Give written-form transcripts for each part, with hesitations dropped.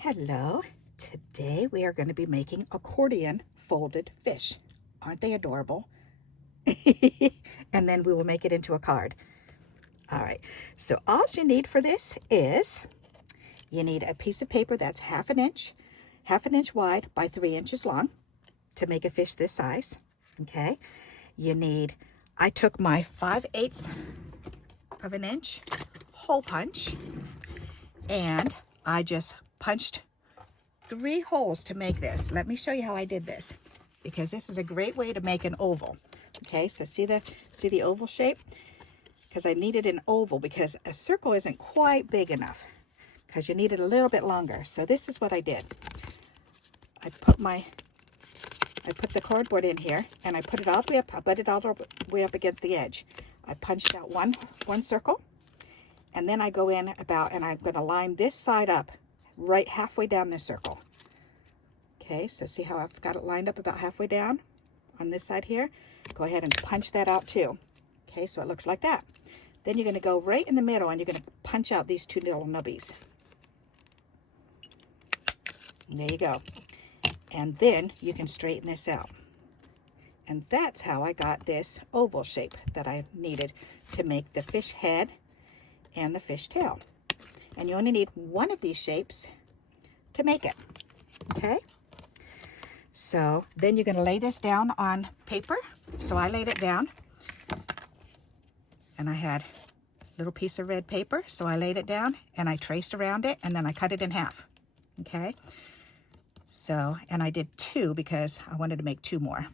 Hello, today we are going to be making accordion folded fish. Aren't they adorable? And then we will make it into a card. All right, so all you need for this is you need a piece of paper that's half an inch wide by 3 inches long to make a fish this size. Okay, I took my 5/8 of an inch hole punch and I just punched 3 holes to make this. Let me show you how I did this, because this is a great way to make an oval. Okay, so see the oval shape? Because I needed an oval because a circle isn't quite big enough, because you need it a little bit longer. So this is what I did. I put the cardboard in here and I put it all the way up. I put it all the way up against the edge. I punched out one circle, and then I go in and I'm going to line this side up right halfway down this circle. Okay, so see how I've got it lined up about halfway down on this side here? Go ahead and punch that out too. Okay, so it looks like that. Then you're going to go right in the middle and you're going to punch out these 2 little nubbies. And there you go. And then you can straighten this out. And that's how I got this oval shape that I needed to make the fish head and the fish tail. And you only need one of these shapes to make it. Okay? So then you're going to lay this down on paper. So I laid it down. And I had a little piece of red paper. So I laid it down and I traced around it and then I cut it in half. Okay? So, and I did 2 because I wanted to make 2 more.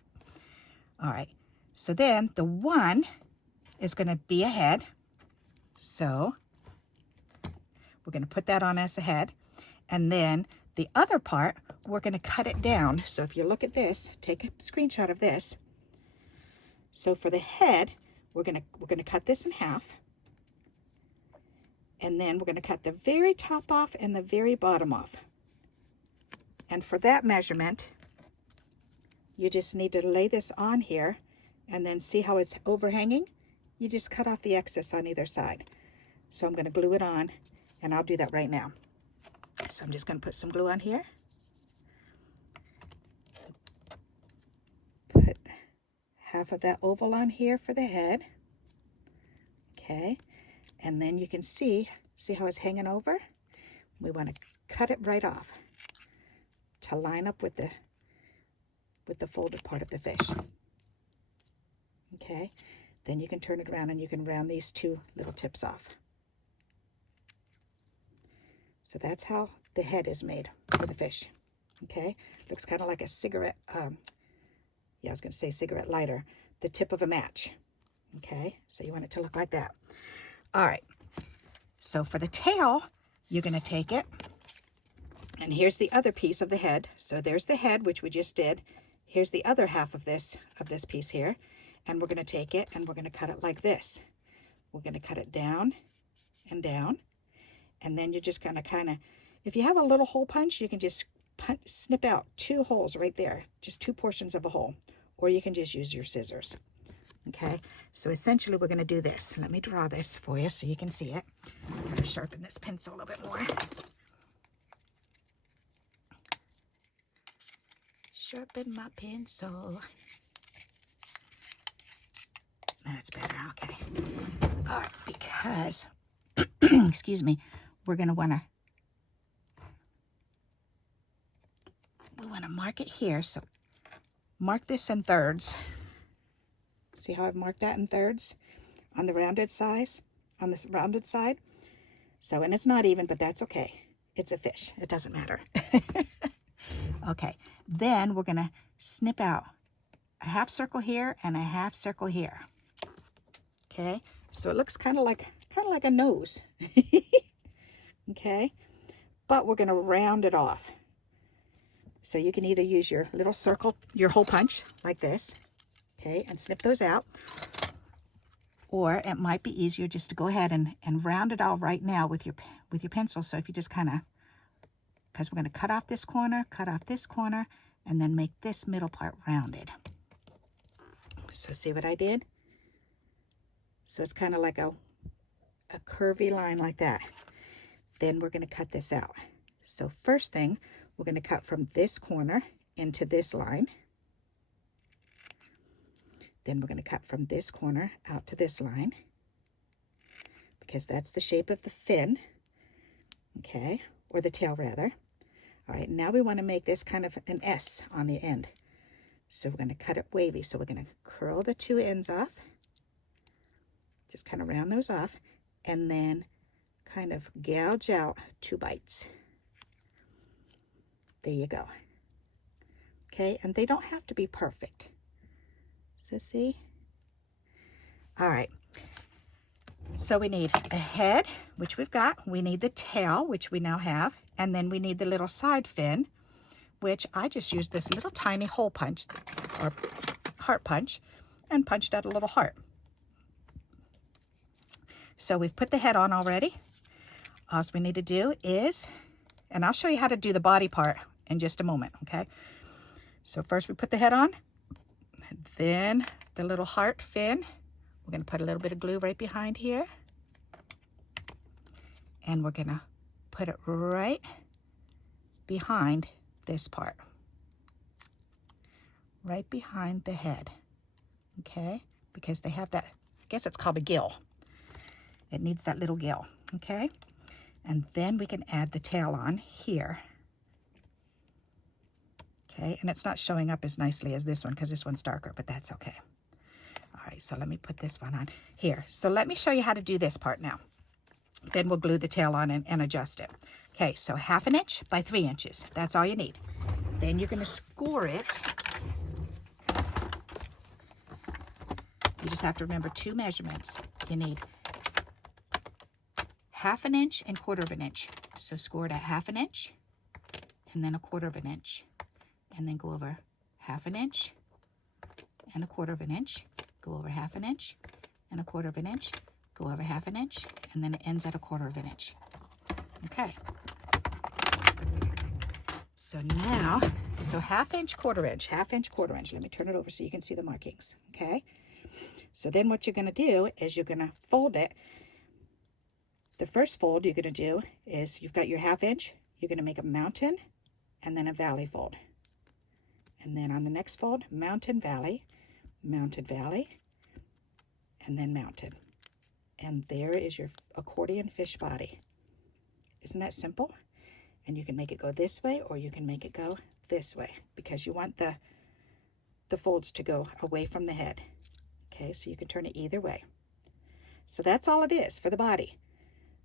All right. So then the one is going to be a head. So we're going to put that on as a head. And then the other part, we're going to cut it down. So if you look at this, take a screenshot of this. So for the head, we're going to cut this in half. And then we're going to cut the very top off and the very bottom off. And for that measurement, you just need to lay this on here and then see how it's overhanging. You just cut off the excess on either side. So I'm going to glue it on, and I'll do that right now. So I'm just going to put some glue on here. Put half of that oval on here for the head. Okay. And then you can see how it's hanging over? We want to cut it right off to line up with the folded part of the fish. Okay. Then you can turn it around and you can round these 2 little tips off. So that's how the head is made for the fish. Okay, looks kind of like a cigarette, I was going to say cigarette lighter, the tip of a match. Okay, so you want it to look like that. All right, so for the tail, you're going to take it, and here's the other piece of the head. So there's the head, which we just did. Here's the other half of this piece here, and we're going to take it and we're going to cut it like this. We're going to cut it down and down. And then you're just going to kind of, if you have a little hole punch, you can just snip out 2 holes right there, just 2 portions of a hole, or you can just use your scissors. Okay, so essentially we're going to do this. Let me draw this for you so you can see it. I'm going to sharpen this pencil a little bit more. Sharpen my pencil. That's better, okay. All right, because, excuse me, we're going to want to mark it here. So mark this in thirds. See how I've marked that in thirds on the rounded size, on this rounded side. So, and it's not even, but that's okay. It's a fish. It doesn't matter. Okay. Then we're going to snip out a half circle here and a half circle here. Okay. So it looks kind of like a nose. Okay, but we're going to round it off. So you can either use your little circle, your hole punch like this, okay, and snip those out, or it might be easier just to go ahead and round it all right now with your pencil. So if you just kind of, because we're going to cut off this corner, and then make this middle part rounded. So see what I did? So it's kind of like a curvy line like that. Then we're going to cut this out. So first thing, we're going to cut from this corner into this line. Then we're going to cut from this corner out to this line, because that's the shape of the fin, okay, or the tail rather. All right, now we want to make this kind of an S on the end. So we're going to cut it wavy. So we're going to curl the two ends off, just kind of round those off, and then kind of gouge out 2 bites. There you go. Okay, and they don't have to be perfect. So see? All right. So we need a head, which we've got. We need the tail, which we now have. And then we need the little side fin, which I just used this little tiny hole punch, or heart punch, and punched out a little heart. So we've put the head on already. All we need to do is, and I'll show you how to do the body part in just a moment, okay? So first we put the head on, then the little heart fin. We're going to put a little bit of glue right behind here. And we're going to put it right behind this part. Right behind the head. Okay? Because they have that, I guess it's called a gill. It needs that little gill. Okay? And then we can add the tail on here. Okay? And it's not showing up as nicely as this one because this one's darker, but that's okay. All right, so let me put this one on here. So let me show you how to do this part now. Then we'll glue the tail on and adjust it. Okay, so 1/2 inch by 3 inches. That's all you need. Then you're going to score it. You just have to remember 2 measurements. You need 1/2 inch and 1/4 inch. So score it at 1/2 inch and then 1/4 inch. And then go over 1/2 inch and 1/4 inch. Go over 1/2 inch and 1/4 inch. Go over 1/2 inch, and then it ends at 1/4 inch. Okay. So now, so 1/2 inch, 1/4 inch, 1/2 inch, 1/4 inch. Let me turn it over so you can see the markings. Okay. So then what you're going to do is you're going to fold it. The first fold you're going to do is you've got your 1/2 inch. You're going to make a mountain and then a valley fold. And then on the next fold, mountain, valley, and then mountain. And there is your accordion fish body. Isn't that simple? And you can make it go this way or you can make it go this way because you want the folds to go away from the head. Okay, so you can turn it either way. So that's all it is for the body.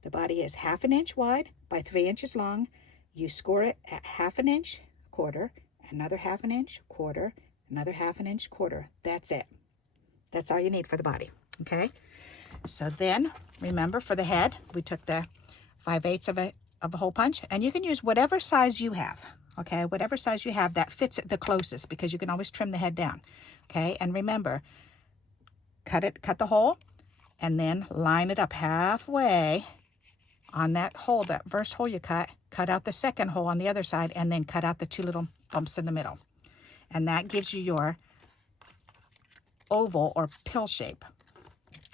The body is 1/2 inch wide by 3 inches long. You score it at 1/2 inch, 1/4, another 1/2 inch, 1/4, another 1/2 inch, 1/4. That's it. That's all you need for the body. Okay. So then, remember for the head, we took the 5/8 of a hole punch, and you can use whatever size you have, okay? Whatever size you have that fits it the closest, because you can always trim the head down, okay? And remember, cut the hole, and then line it up halfway on that hole, that first hole you cut out the second hole on the other side, and then cut out the 2 little bumps in the middle. And that gives you your oval or pill shape.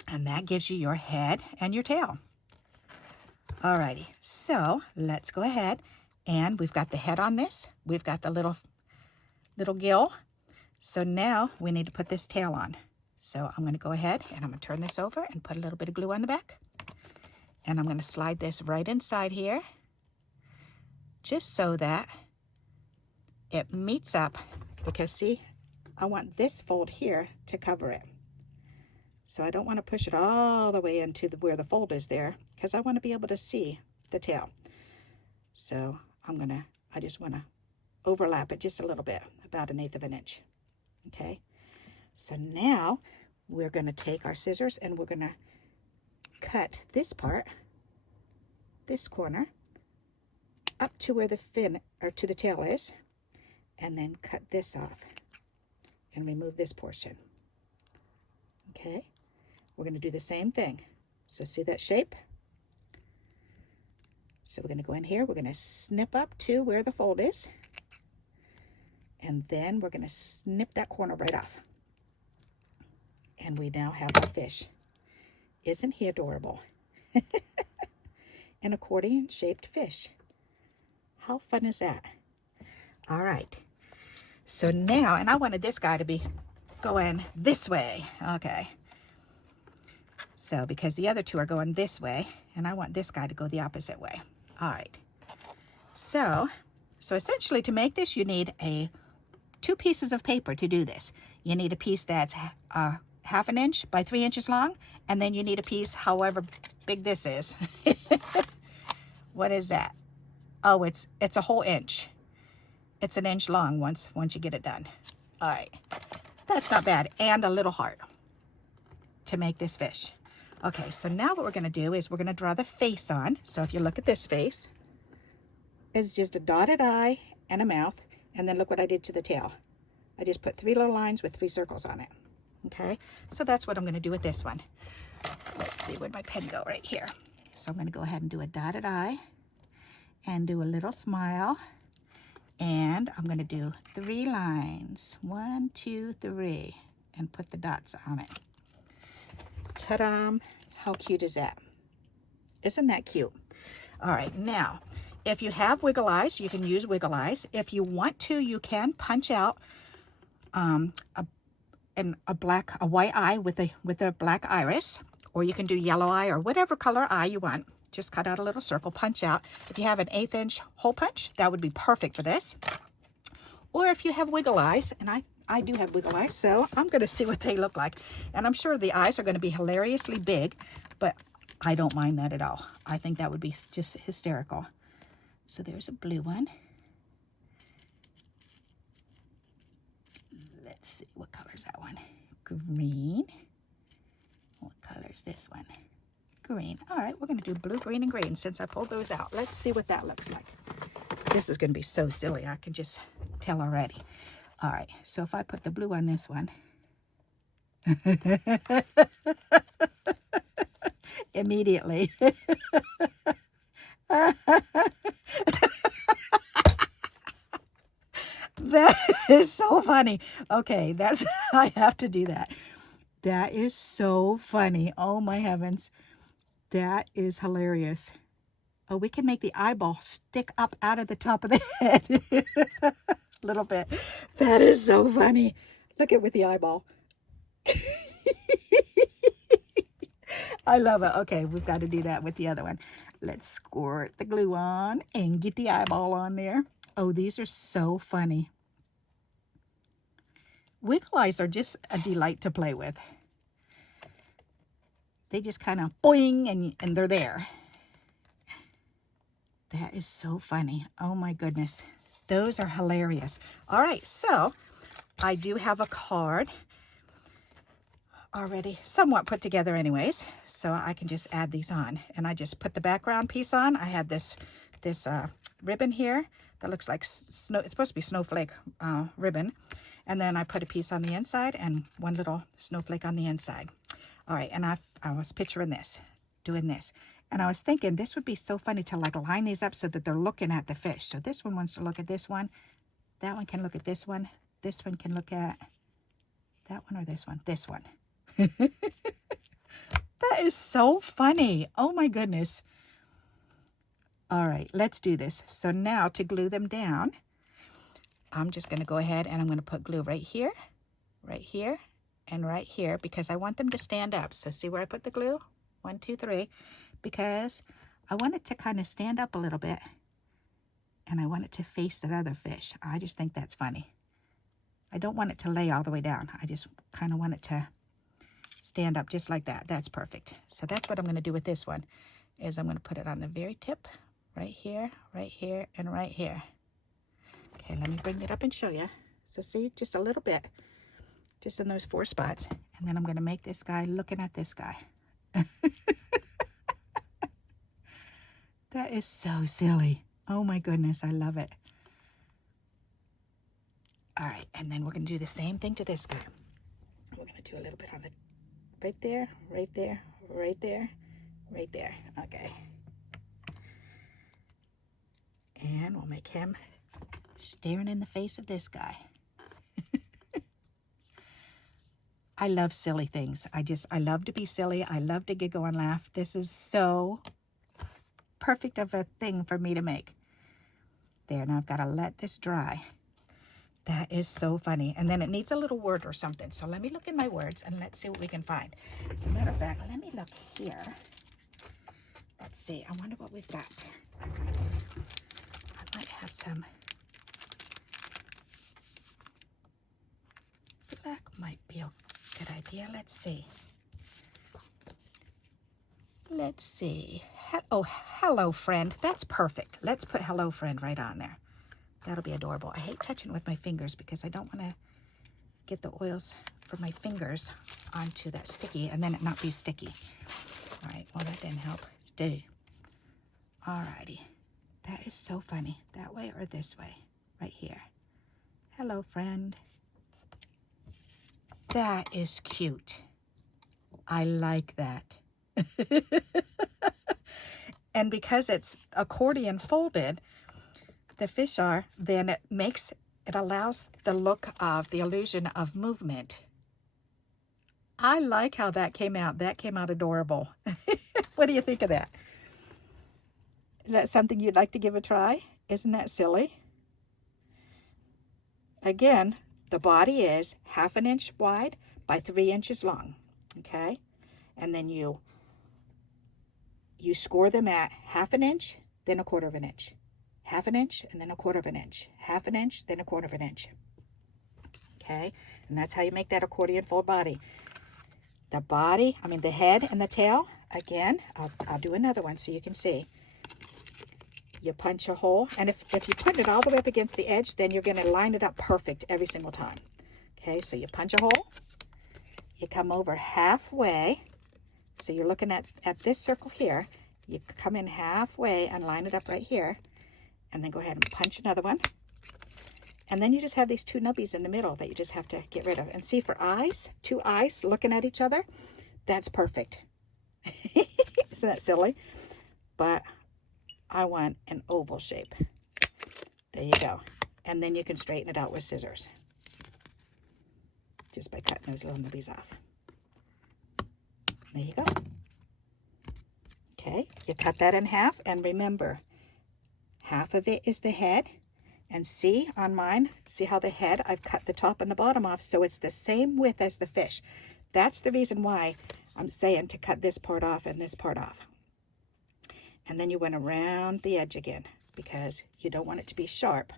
And that gives you your head and your tail. Alrighty, so let's go ahead, and we've got the head on this. We've got the little gill. So now we need to put this tail on. So I'm going to go ahead and I'm going to turn this over and put a little bit of glue on the back. And I'm going to slide this right inside here, just so that it meets up, because see, I want this fold here to cover it. So I don't want to push it all the way into where the fold is there, because I want to be able to see the tail. So I just want to overlap it just a little bit, about 1/8 inch. Okay. So now we're going to take our scissors and we're going to cut this part, this corner, up to where the fin, or to the tail is, and then cut this off and remove this portion. Okay. We're going to do the same thing. So see that shape? So we're going to go in here. We're going to snip up to where the fold is. And then we're going to snip that corner right off. And we now have our fish. Isn't he adorable? An accordion-shaped fish. How fun is that? All right. So now, and I wanted this guy to be going this way. Okay. So because the other two are going this way, and I want this guy to go the opposite way. All right. So essentially to make this, you need two pieces of paper to do this. You need a piece that's half an inch by 3 inches long, and then you need a piece however big this is. What is that? Oh, it's a whole inch. It's an inch long once you get it done. All right, that's not bad. And a little heart to make this fish. Okay, so now what we're gonna do is we're gonna draw the face on. So if you look at this face, it's just a dotted eye and a mouth. And then look what I did to the tail. I just put 3 little lines with 3 circles on it. Okay, so that's what I'm gonna do with this one. Let's see, where'd my pen go? Right here. So I'm gonna go ahead and do a dotted eye and do a little smile. And I'm gonna do 3 lines. 1, 2, 3, and put the dots on it. Ta-da! How cute is that? Isn't that cute? All right, now, if you have wiggle eyes, you can use wiggle eyes. If you want to, you can punch out a white eye with a black iris, or you can do yellow eye or whatever color eye you want. Just cut out a little circle, punch out. If you have an 1/8 inch hole punch, that would be perfect for this. Or if you have wiggle eyes, and I do have wiggle eyes, so I'm going to see what they look like. And I'm sure the eyes are going to be hilariously big, but I don't mind that at all. I think that would be just hysterical. So there's a blue one. Let's see, what color is that one? Green. What color is this one? Green. All right, we're going to do blue, green, and green since I pulled those out. Let's see what that looks like. This is going to be so silly. I can just tell already. All right, so if I put the blue on this one. Immediately. That is so funny. Okay, I have to do that. That is so funny. Oh my heavens. That is hilarious. Oh, we can make the eyeball stick up out of the top of the head. A little bit. That is so funny. Look at with the eyeball. I love it. Okay, we've got to do that with the other one. Let's squirt the glue on and get the eyeball on there. Oh, these are so funny. Wiggle eyes are just a delight to play with. They just kind of boing and they're there. That is so funny. Oh my goodness. Those are hilarious. All right, so I do have a card already somewhat put together anyways, so I can just add these on. And I just put the background piece on. I had this ribbon here that looks like snow. It's supposed to be snowflake ribbon. And then I put a piece on the inside and one little snowflake on the inside. All right, and I was picturing this, doing this. And I was thinking this would be so funny to like line these up so that they're looking at the fish. So this one wants to look at this one. That one can look at this one. This one can look at that one or this one. This one. That is so funny. Oh my goodness. All right, let's do this. So now to glue them down, I'm just going to go ahead and I'm going to put glue right here, and right here because I want them to stand up. So see where I put the glue? 1, 2, 3. Because I want it to kind of stand up a little bit and I want it to face that other fish. I just think that's funny. I don't want it to lay all the way down. I just kind of want it to stand up just like that. That's perfect. So that's what I'm going to do with this one is I'm going to put it on the very tip right here, and right here. Okay, let me bring it up and show you. So see, just a little bit, just in those 4 spots. And then I'm going to make this guy looking at this guy. That is so silly. Oh my goodness, I love it. All right, and then we're going to do the same thing to this guy. We're going to do a little bit on the right there, right there, right there, right there. Okay. And we'll make him staring in the face of this guy. I love silly things. I love to be silly. I love to giggle and laugh. This is so perfect of a thing for me to make. There, now I've got to let this dry. That is so funny. And then it needs a little word or something. So let me look in my words and let's see what we can find. As a matter of fact, let me look here. Let's see. I wonder what we've got. I might have some. Black might be a good idea. Let's see. Let's see. Oh, hello, friend. That's perfect. Let's put hello, friend right on there. That'll be adorable. I hate touching with my fingers because I don't want to get the oils from my fingers onto that sticky and then it not be sticky. All right, well, that didn't help. Stay. All righty. That is so funny. That way or this way? Right here. Hello, friend. That is cute. I like that. And because it's accordion folded, the Fiskar, then it allows the look of the illusion of movement. I like how that came out. That came out adorable. What do you think of that? Is that something you'd like to give a try? Isn't that silly? Again, the body is 1/2 inch wide by 3 inches long. Okay? And then you score them at 1/2 inch, then 1/4 inch. 1/2 inch, and then 1/4 inch. 1/2 inch, then 1/4 inch. Okay? And that's how you make that accordion fold body. The body, the head and the tail, again, I'll do another one so you can see. You punch a hole, and if you put it all the way up against the edge, then you're going to line it up perfect every single time. Okay, so you punch a hole, you come over halfway, so you're looking at this circle here, you come in halfway and line it up right here, and then go ahead and punch another one. And then you just have these two nubbies in the middle that you just have to get rid of. And see, for eyes, two eyes looking at each other, that's perfect. Isn't that silly? But I want an oval shape. There you go. And then you can straighten it out with scissors. Just by cutting those little nubbies off. There you go. Okay, you cut that in half, and remember, half of it is the head. And see on mine, see how the head, I've cut the top and the bottom off so it's the same width as the fish. That's the reason why I'm saying to cut this part off and this part off. And then you went around the edge again because you don't want it to be sharp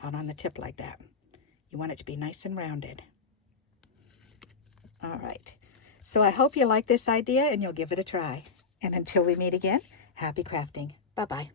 out on the tip like that. You want it to be nice and rounded. All right. So I hope you like this idea and you'll give it a try. And until we meet again, happy crafting. Bye-bye.